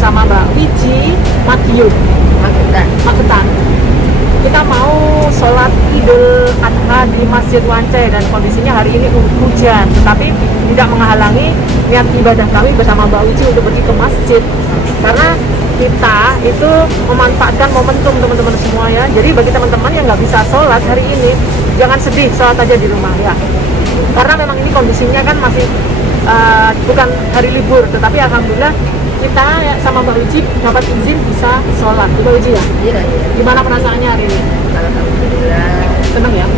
bersama Mbak Wiji Madiun Magetan. Kita mau sholat Idul adha di Masjid WanChai dan kondisinya hari ini hujan, tetapi tidak menghalangi niat ibadah kami bersama Mbak Wiji untuk pergi ke masjid, karena kita itu memanfaatkan momentum teman-teman semua ya. Jadi bagi teman-teman yang nggak bisa sholat hari ini, jangan sedih, sholat aja di rumah ya, karena memang ini kondisinya kan masih bukan hari libur, tetapi alhamdulillah kita ya, sama Mbak Wiji dapat izin bisa sholat. Mbak Wiji ya? Iya. Gimana perasaannya hari ini? Alhamdulillah. Seneng ya?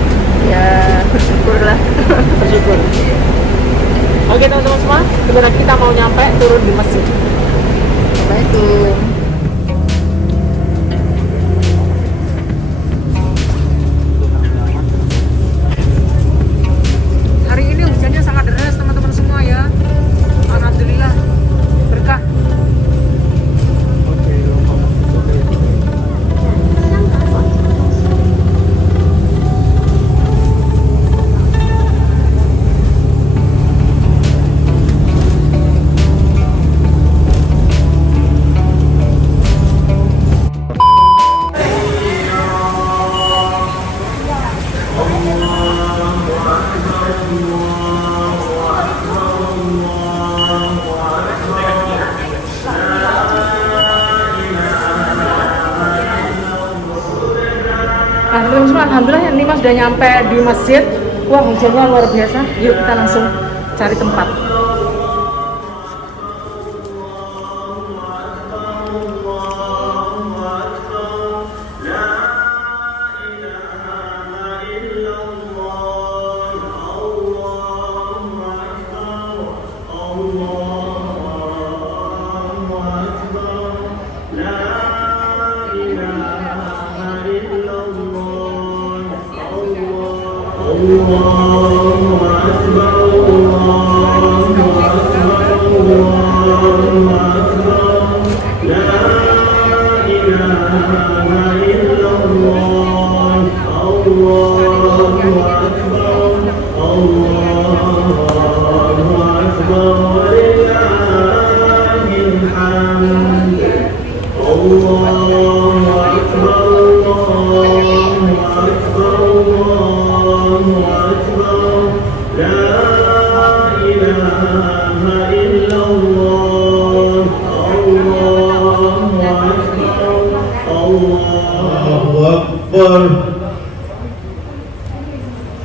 Ya, bersyukurlah. Bersyukur. Oke teman-teman semua, sebentar kita mau nyampe turun di masjid. Assalamualaikum. Hari ini hujannya sangat deras teman-teman semua ya. Alhamdulillah berkah. Alhamdulillah ya, Nimas sudah nyampe di masjid. Wah, hujannya luar biasa. Yuk kita langsung cari tempat.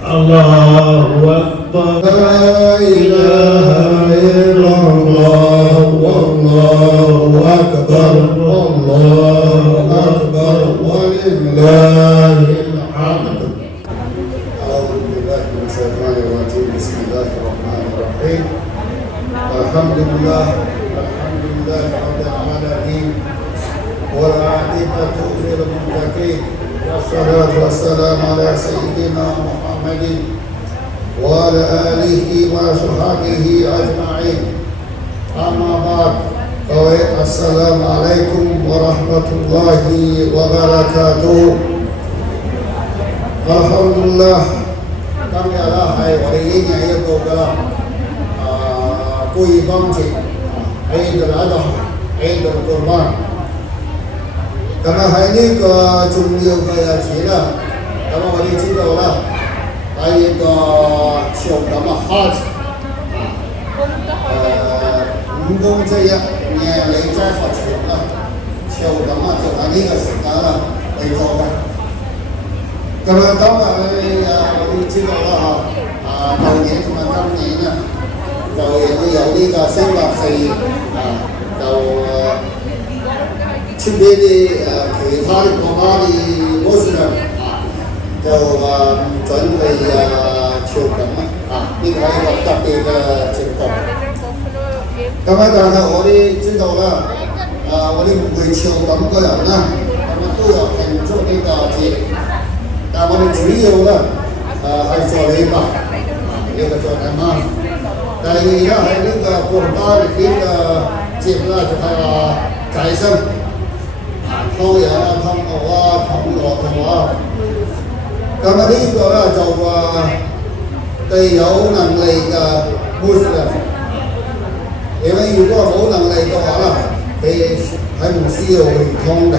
Allahu Akbar, la ilaha illallah, wallahu akbar, Allahu akbar, walillahil hamd. A'udzubillahi minasyaitonir rajim. Bismillahirrahmanirrahim. Alhamdulillah, rabbil alamin, wal 'aqibatu lil muttaqin. Wassalatu wassalamu ala sayyidina Muhammadin wa ala alihi wa sahbihi ajma'in. Amma ba'd. Assalamualaikum warahmatullahi wabarakatuh. Alhamdulillah, kami adalah hari ini yaitu dalam kuibanci Idul adha, Idul Kurban. Karena hari ini ke Juli ke Juli, karena hari ini juga lah, hari ke Sholat Idul HongKong saya ni lấy trái Phật xuống là chiều đó mà chiều tháng đi là sự đó là đầy rồi đấy. Cảm ơn các bạn đi chưa là đầu nhé mà trong nhé nè, rồi bây giờ đi cả xem là gì đầu chuẩn bị đi kỳ tha đi công an đi bố rồi đầu chuẩn bị chiều đó đi cái hoạt động đi trường học. Các bạn đang ở đây知道了，我哋唔會超咁個人啦，咁啊都有慶祝呢個節，但係我哋主要咧係做禮拜，呢個做禮拜。但係而家喺呢個國家入邊嘅節咧，就係話祭牲，偷人啊、偷牛啊、偷駱駝啊。咁啊呢個咧就對有能力嘅穆斯林。因為如果冇能力嘅話咧，非很需要回通的。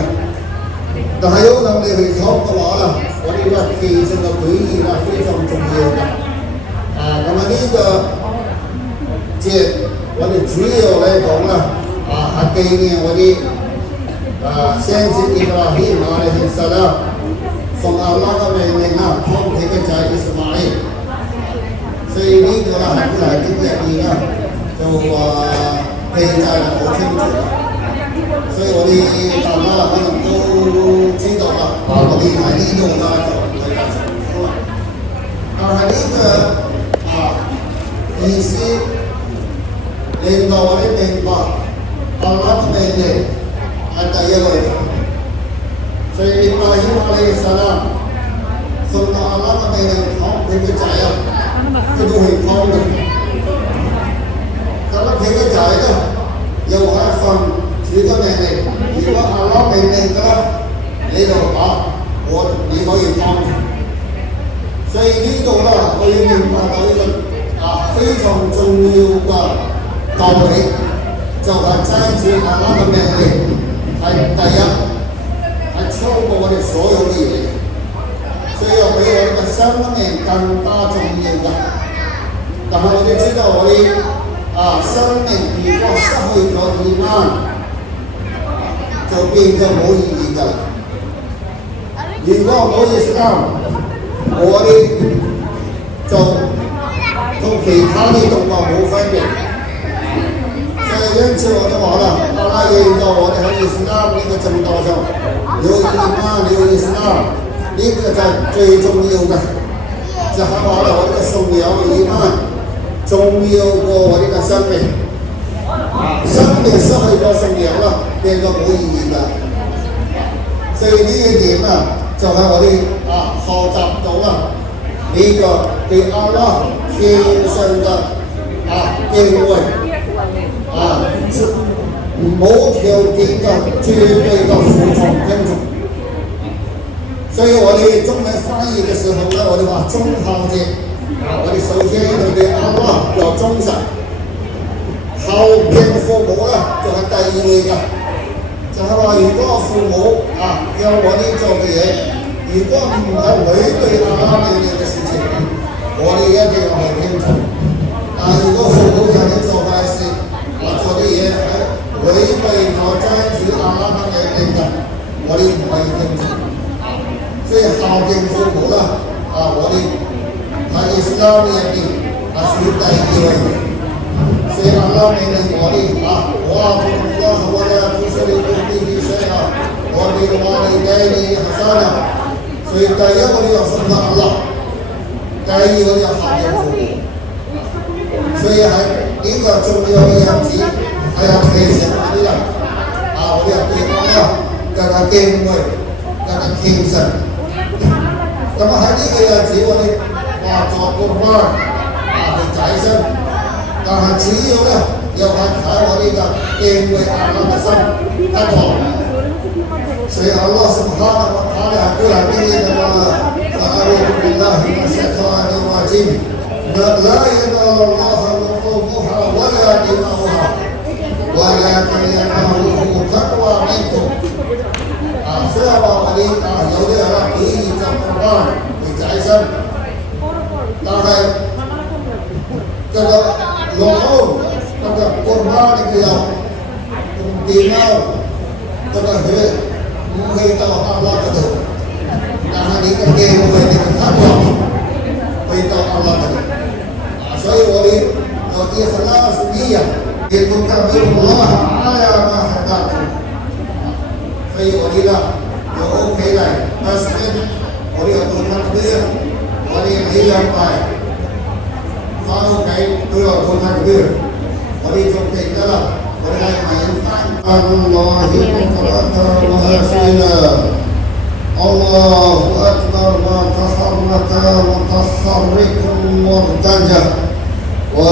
但还有能力回通的话呢，我哋嘅其實嘅舉義呢非常重要嘅。咁啊呢個節我哋主要嚟講啦，係紀念我哋先知อิบราฮิมอะลัยฮิสสลาม奉阿拉嘅命令啊，幫佢嘅仔以斯瑪依，所以呢個啦係今日意啊，就記載得好清楚。所以我哋大家可能都知道啦，我哋喺呢度啦就唔會再重複啦。但係呢個意思令到我哋明白阿拉嘅命令係第一個嚟。所以อิบราฮิมอะลัยฮิสสลาม奉阿拉嘅命令講佢嘅仔啊，佢都會講嘅。咁佢嘅仔咧又係奉主嘅命令，如果阿拉命令嘅咧，你就你可以講。所以呢度咧，我要明白到一個非常重要嘅道理，就係真主阿拉嘅命令係第一。超過我哋所有嘅嘢，所以比我哋嘅生命更加重要嘅。但係我哋知道我哋生命如果失去咗意安，就變咗冇意義㗎。如果冇伊斯蘭，我哋就同其他啲動物冇分別。因此我哋話啦，阿拉引導我哋喺伊斯蘭呢個正道上。有伊曼有伊斯蘭，呢個就係最重要嘅，就係話啦，我哋嘅信仰伊曼重要過我哋嘅生命。生命失去咗信仰啦，變咗冇意義啦。所以呢一點啊，就係我哋學習到啦，呢個對阿拉天生嘅敬畏無條件嘅絕對嘅服從跟從。所以我哋中文翻譯嘅時候咧，我哋話忠孝節，我哋首先要對阿拉有忠實，孝敬父母咧就係第二位嘅，就係話如果父母讓我哋做嘅嘢，如果唔係違背阿拉命令嘅事情，我哋一定要去聽從。如果父母讓你做壞事，做啲嘢違背咗真主阿拉嘅命令嘅，我哋唔可以聽從。所以孝敬父母啦，我哋喺伊斯蘭入邊屬於第二位。所以阿拉命令我哋وَاعْبُدُوا اللَّهَ وَلَا تُشْرِكُوا بِهِ شَيْئًا وَبِالْوَالِدَيْنِ إِحْسَانًا。所以第一我哋要信阿拉，第二我哋要孝敬父母。所以喺呢個重要嘅日子，係要提醒我哋我哋要對阿拉更加敬畏，更加虔誠。咁喺呢個日子，我哋做過翻去解釋，但係主要咧又係睇我哋嘅敬畏阿拉嘅心得到。所以阿拉سبحانه وتعالى يقول علينا فأعوذ بالله من الشيطان الرجيم لا ينال الله لحومها ولا دماؤها ولكن يناله التقوى منكم。雖然話我哋有啲人可以就過關去解釋，但係這個老這個過關呢個要用電腦，這個血唔會到阿拉嗰度，但係你嘅敬畏你嘅德行會到阿拉嗰度。所以我哋有啲خلاص نية لتكبروا الله على ما هداكم。所以我哋啦，有屋企嚟masjid，我哋有做takbir，我哋起兩拜，翻屋企都有做takbir，我哋做定㗎啦，我哋係咪翻Allahi bukratan wa asila Allahu akbar wa taharraka wa taharrikum murtaja wa